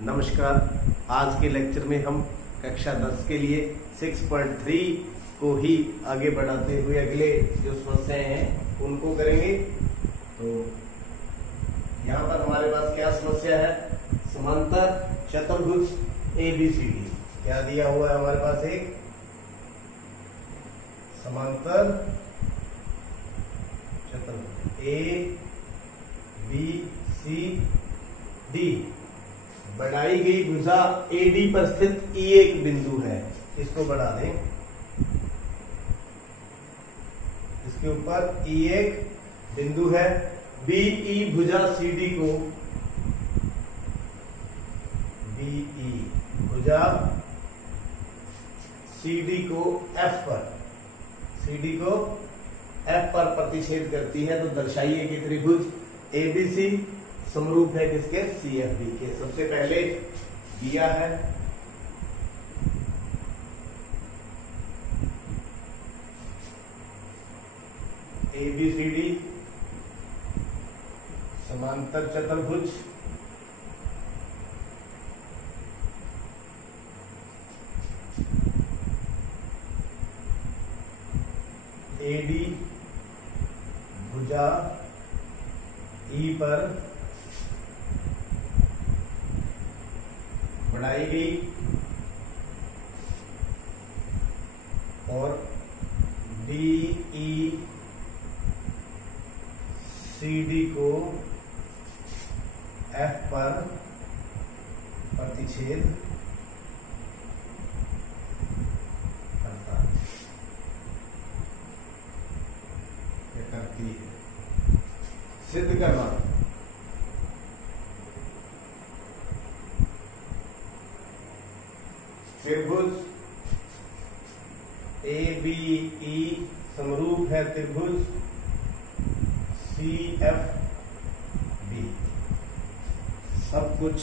नमस्कार। आज के लेक्चर में हम कक्षा 10 के लिए 6.3 को ही आगे बढ़ाते हुए अगले जो समस्याएं हैं उनको करेंगे। तो यहाँ पर हमारे पास क्या समस्या है? समांतर चतुर्भुज ABCD क्या दिया हुआ है हमारे पास? एक समांतर चतुर्भुज ABCD, बढ़ाई गई भुजा AD पर स्थित E एक बिंदु है, इसको बढ़ा दें। इसके ऊपर E एक बिंदु है। BE भुजा CD को BE भुजा CD को F पर प्रतिच्छेद करती है। तो दर्शाइए कि त्रिभुज ABC समरूप है किसके? CFB के। सबसे पहले दिया है ABCD समांतर चतुर्भुज AD भुजा E पर बढ़ाई गई और BE CD को F पर प्रतिच्छेद करता है, करती है। सिद्ध करना त्रिभुज ABE समरूप है त्रिभुज CFB। सब कुछ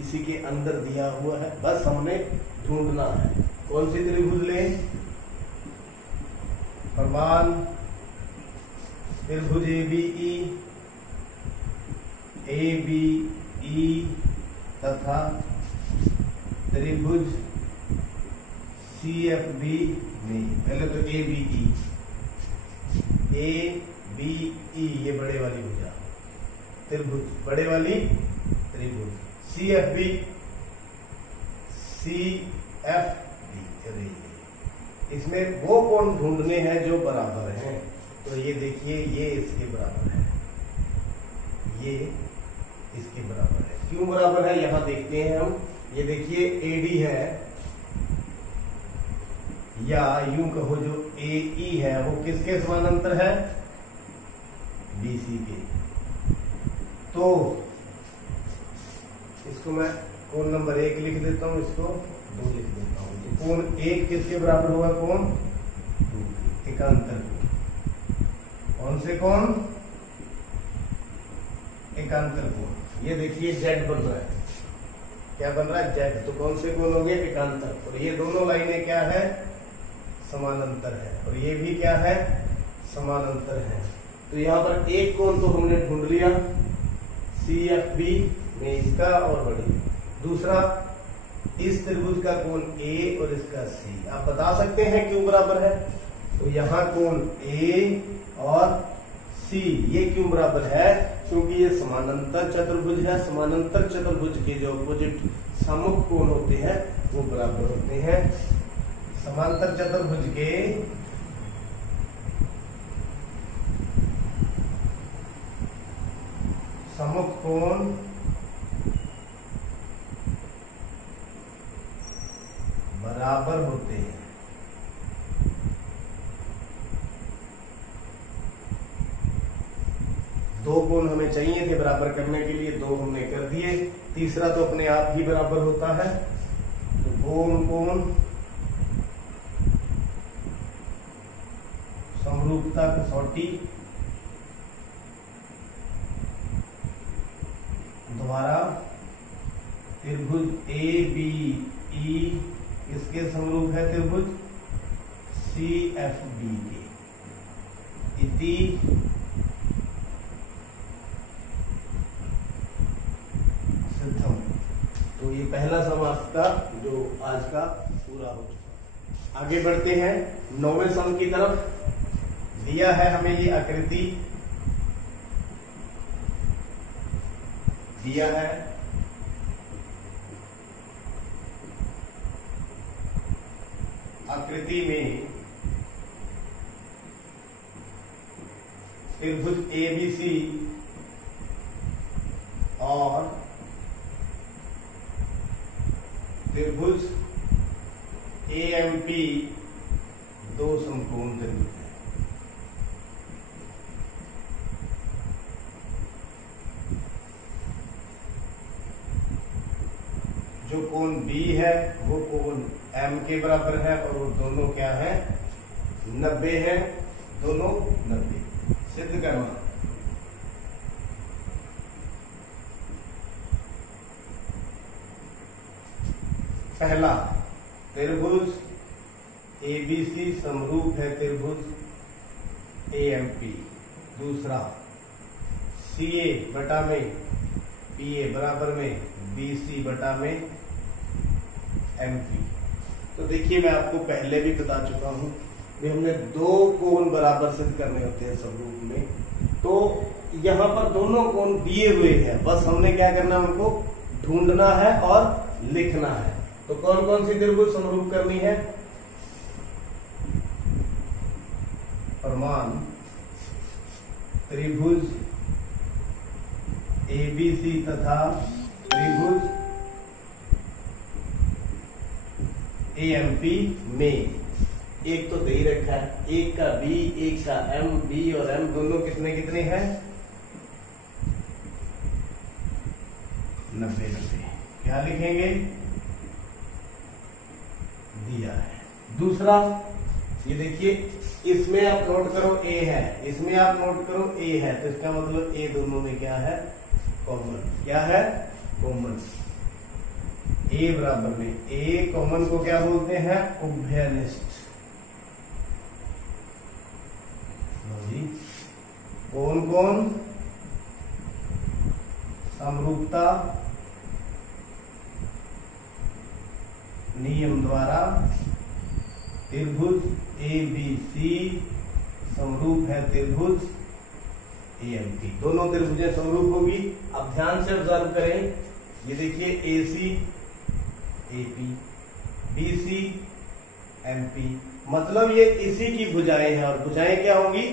इसी के अंदर दिया हुआ है, बस हमने ढूंढना है। कौन सी त्रिभुज लें? प्रमाण त्रिभुज ABE तथा त्रिभुज CFB में पहले तो ABE ये बड़े वाली भुजा त्रिभुज, बड़े वाली त्रिभुज CFB इसमें वो कोण ढूंढने हैं जो बराबर हैं। तो ये देखिए, ये इसके बराबर है, ये इसके बराबर है। क्यों बराबर है यहां देखते हैं हम। ये देखिए AD है, या यूं कहो जो AE है वो किसके समानांतर है? BC के। तो इसको मैं कोण नंबर 1 लिख देता हूं, इसको 2 लिख देता हूं। कोण 1 किसके बराबर होगा? कोण 2 एकांतर कोण। कौन से कोण? एकांतर कोण। ये देखिए Z बन रहा है। क्या बन रहा है? Z। तो कौन से कोण हो गए? एकांतर। और ये दोनों लाइनें क्या है? समानांतर है। और ये भी क्या है? समानांतर है। तो यहां पर एक कोण तो हमने ढूंढ लिया CFB में, इसका और बड़ी। दूसरा, इस त्रिभुज का कोण A और इसका C। आप बता सकते हैं क्यों बराबर है? तो यहां कोण A और C ये क्यों बराबर है? क्योंकि ये समानांतर चतुर्भुज है। समानांतर चतुर्भुज के जो अपोजिट सम्मुख कोण होते हैं वो बराबर होते हैं। समांतर चतुर्भुज के सम्मुख कोण बराबर होते हैं। दो कोण हमें चाहिए थे बराबर करने के लिए, 2 हमने कर दिए। तीसरा तो अपने आप ही बराबर होता है। तो कोण समरूपता कसौटी द्वारा त्रिभुज ABE किसके समरूप है? त्रिभुज CFB के। इति सिद्धम। तो ये आगे बढ़ते हैं 9वें सम की तरफ। दिया है हमें ये आकृति, दिया है आकृति में त्रिभुज ABC और त्रिभुज AMP दो समकोण त्रिभुज हैं। जो कोण B है वो कोण M के बराबर है और वो दोनों क्या है, 90 है, दोनों 90 सिद्ध करना। पहला, त्रिभुज ABC समरूप है त्रिभुज AMP। दूसरा, CA बटा में PA बराबर में BC बटा में MP। तो देखिए मैं आपको पहले भी बता चुका हूं कि हमने दो कोण बराबर सिद्ध करने होते हैं समरूप में। तो यहां पर दोनों कोण दिए हुए हैं, बस हमने क्या करना है, उनको ढूंढना है और लिखना है। तो कौन कौन सी त्रिभुज समरूप करनी है? प्रमाण त्रिभुज ABC तथा त्रिभुज AMP में एक तो दे ही रखा है, एक का B, एक का M, B और M दोनों कितने कितने हैं? 90। क्या लिखेंगे? दिया है। दूसरा, ये देखिए इसमें आप नोट करो A है, इसमें आप नोट करो A है, तो इसका मतलब A दोनों में क्या है, कॉमन। क्या है? कॉमन। A बराबर में A कॉमन को क्या बोलते हैं? उभयनिष्ठ। कौन कौन समरूपता नियम द्वारा त्रिभुज ABC समरूप है त्रिभुज AMP। दोनों त्रिभुजें समरूप होगी। अब ध्यान से ऑब्जर्व करें, ये देखिए AC AP, BC MP, मतलब ये इसी की भुजाएं हैं और भुजाएं क्या होंगी?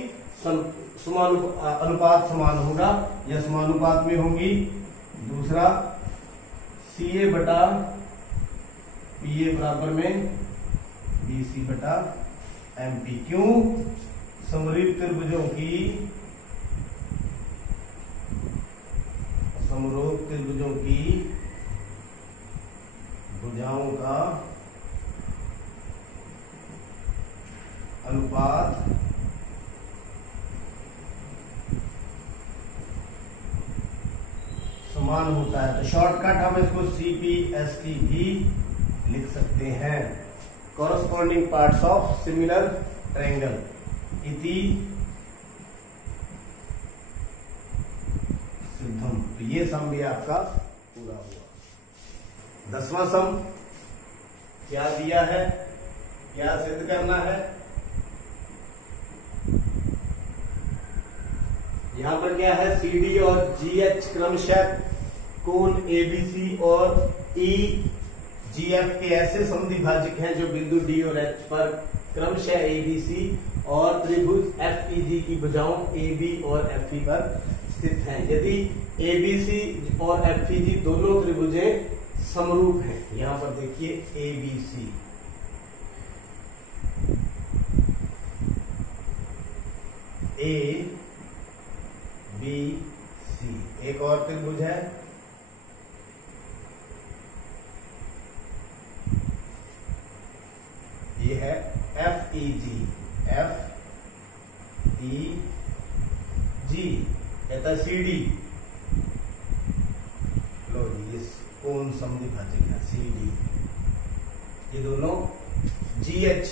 अनुपात समान होगा या समानुपात में होंगी। दूसरा, CA बटा PA बराबर में BC बटा MP। क्यों? समरूप त्रिभुजों की भुजाओं का अनुपात समान होता है। तो शॉर्टकट हम इसको CPST भी लिख सकते हैं, corresponding parts of similar triangle इति सिद्धम। तो ये सम भी आपका पूरा हुआ। 10वां सम क्या दिया है, क्या सिद्ध करना है? यहां पर क्या है, CD और GH क्रमशः कोण ABC और EGF के ऐसे समद्विभाजक हैं जो बिंदु D और H पर क्रमशः ABC और त्रिभुज FEG की भुजाओं AB और FE पर स्थित हैं। यदि ABC और FEG दोनों त्रिभुजें समरूप हैं, यहां पर देखिए ABC, ABC, एक और त्रिभुज है ये है FEG, कहता है CD। लो ये कोण समद्विभाजक है CD। ये दोनों GH,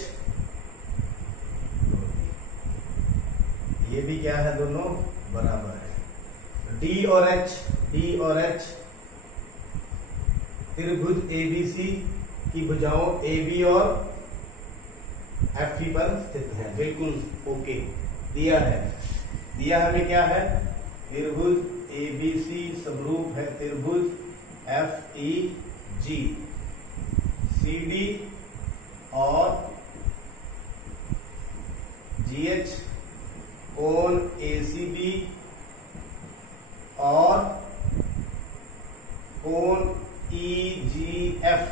ये भी क्या है, दोनों बराबर है। D और H त्रिभुज ABC की भुजाओं AB और एफ ई पर स्थित है। बिल्कुल ओके, दिया है। दिया हमें क्या है, त्रिभुज एबीसी समरूप है त्रिभुज एफ ई जी, सी डी और जी एच, कोण एसीबी और कोण ईजीएफ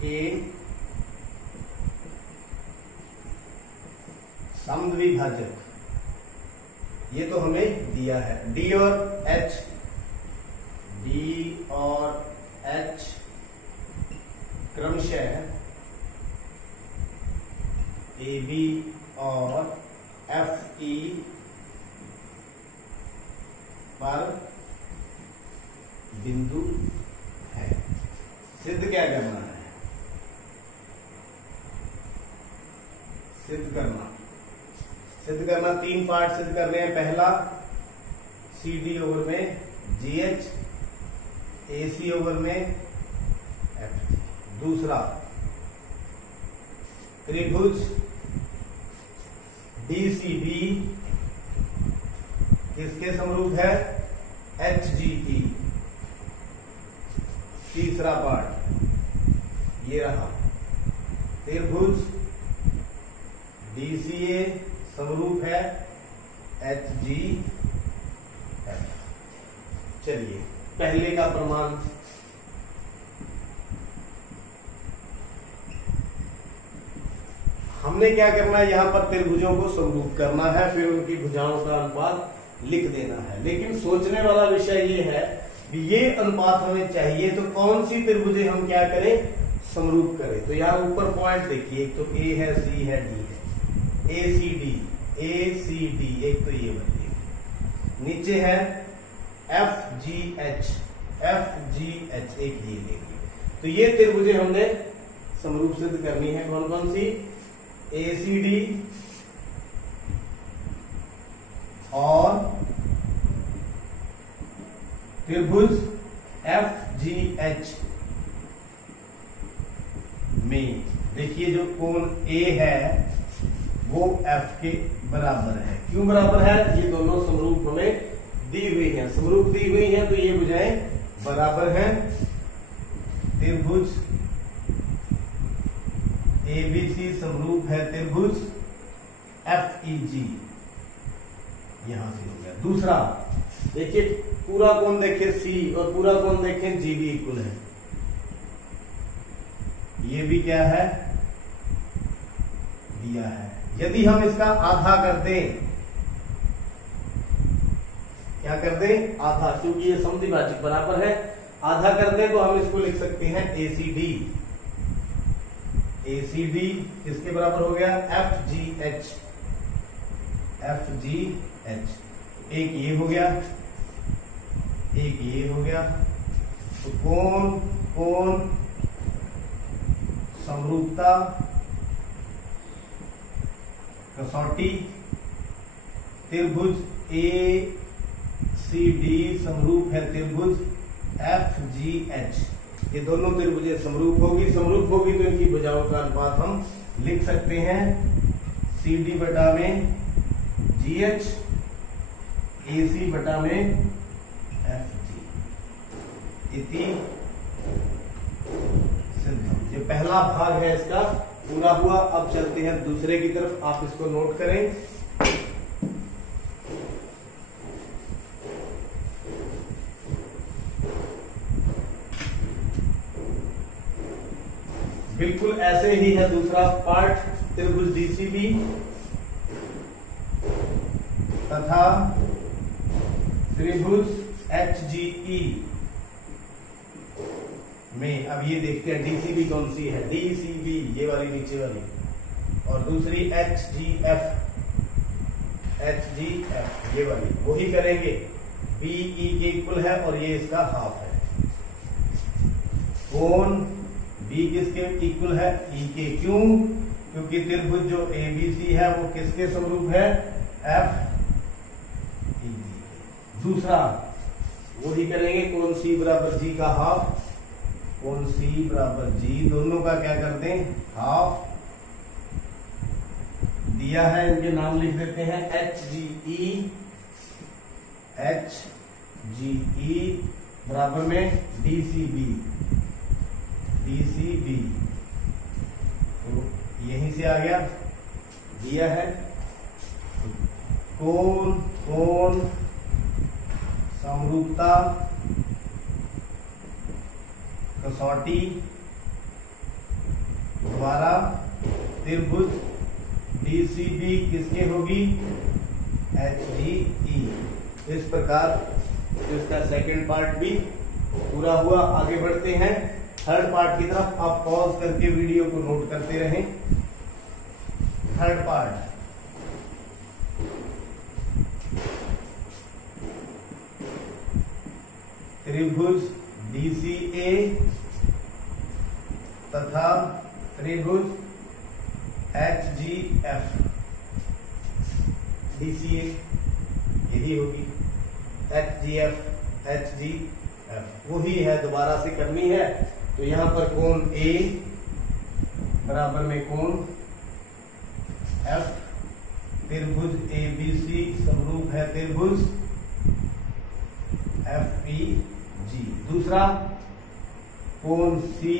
के समद्विभाजक, ये तो हमें दिया है। डी और एच, डी और एच क्रमशः ए बी और एफ ई पर बिंदु है। सिद्ध क्या करना है, सिद्ध करना 3 पार्ट सिद्ध कर रहे हैं। पहला सी डी ओवर में जी एच, ए सी ओवर में एफ। दूसरा त्रिभुज डीसीबी किसके समरूप है, एच जी ई। तीसरा पार्ट ये रहा, त्रिभुज डीसीए समरूप है एच जी एफ। चलिए पहले का प्रमाण, हमने क्या करना है, यहां पर त्रिभुजों को समरूप करना है, फिर उनकी भुजाओं का अनुपात लिख देना है। लेकिन सोचने वाला विषय ये है कि ये अनुपात हमें चाहिए तो कौन सी त्रिभुजें हम क्या करें, समरूप करें। तो यहाँ ऊपर पॉइंट देखिए, एक तो ए है, सी है, डी है, ए सी डी, ए सी डी, एक तो ये बन, नीचे है F G H, F G H, एक ये देखिए। तो ये त्रिभुजें हमने समरूप सिद्ध करनी है। कौन कौन सी, ए सी डी और त्रिभुज एफ जी एच में देखिए जो कोण ए है वो एफ के बराबर है। क्यों बराबर है, ये दोनों समरूप हमें दी हुई हैं, समरूप दी हुई हैं तो ये भुजाएं बराबर हैं। त्रिभुज एबीसी समरूप है त्रिभुज एफ ई जी, यहां से हो गया। दूसरा देखिए, पूरा कोण देखें सी और पूरा कोण देखें जी भी इक्वल है। ये भी क्या है, दिया है। यदि हम इसका आधा कर दें, क्या कर दें, आधा, क्योंकि ये समद्विभाजक बराबर है, आधा कर दें तो हम इसको लिख सकते हैं एसीडी। एसीडी किसके बराबर हो गया, F G H, F G H. एक ये हो गया, एक ये हो गया। तो कोण समरूपता कसौटी, त्रिभुज ए सी डी समरूप है त्रिभुज एफ जी एच। ये दोनों त्रिभुजें समरूप होगी तो इनकी भुजाओं का अनुपात हम लिख सकते हैं सी डी बटा में जी एच, ए सी बटा में एफ जी इति सिद्धम। ये पहला भाग है इसका पूरा हुआ। अब चलते हैं दूसरे की तरफ, आप इसको नोट करें। बिल्कुल ऐसे ही है दूसरा पार्ट, त्रिभुज डीसीबी तथा त्रिभुज एचजीई में। अब ये देखते हैं डीसीबी कौन सी है, डीसीबी ये वाली नीचे वाली, और दूसरी एचजीएफ, एचजीएफ ये वाली, वही करेंगे। बीई के इक्वल है और ये इसका हाफ है। कोण बी किसके इक्वल है, ई के। क्यों, क्योंकि त्रिभुज जो एबीसी है वो किसके समरूप है, एफ ई जी। दूसरा वही करेंगे, कोण सी बराबर जी का हाफ, कोण सी बराबर जी, दोनों का क्या कर दें, हाफ, दिया है, इनके नाम लिख देते हैं एच जी ई बराबर में DCB। तो यहीं से आ गया, दिया है कोण समरूपता कसौटी द्वारा त्रिभुज DCB किसके होगी, HGE। इस प्रकार इसका सेकंड पार्ट भी पूरा हुआ। आगे बढ़ते हैं थर्ड पार्ट की तरफ। आप पॉज करके वीडियो को नोट करते रहें। थर्ड पार्ट, त्रिभुज DCA तथा त्रिभुज HGF। DCA यही होगी, HGF वही है, दोबारा से करनी है। तो यहां पर कोण A बराबर में कोण F, त्रिभुज ABC समरूप है त्रिभुज FPG। दूसरा कोण C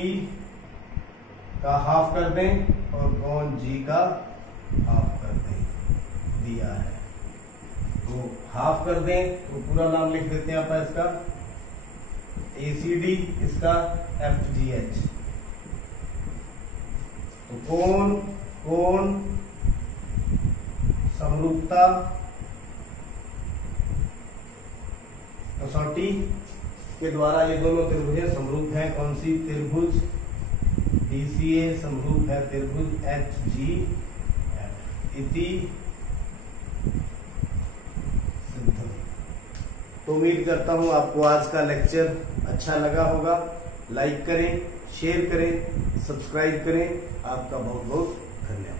का हाफ कर दें और कोण G का हाफ कर दें, दिया है। तो हाफ कर दें तो पूरा नाम लिख देते हैं आप इसका ACD, इसका FGH। तो कोण समरूपता कसौटी के द्वारा ये दोनों त्रिभुजें समरूप हैं। कौन सी, त्रिभुज DCA समरूप है त्रिभुज HGF इति सिद्धम। तो उम्मीद करता हूं आपको आज का लेक्चर अच्छा लगा होगा। लाइक करें, शेयर करें, सब्सक्राइब करें। आपका बहुत बहुत धन्यवाद।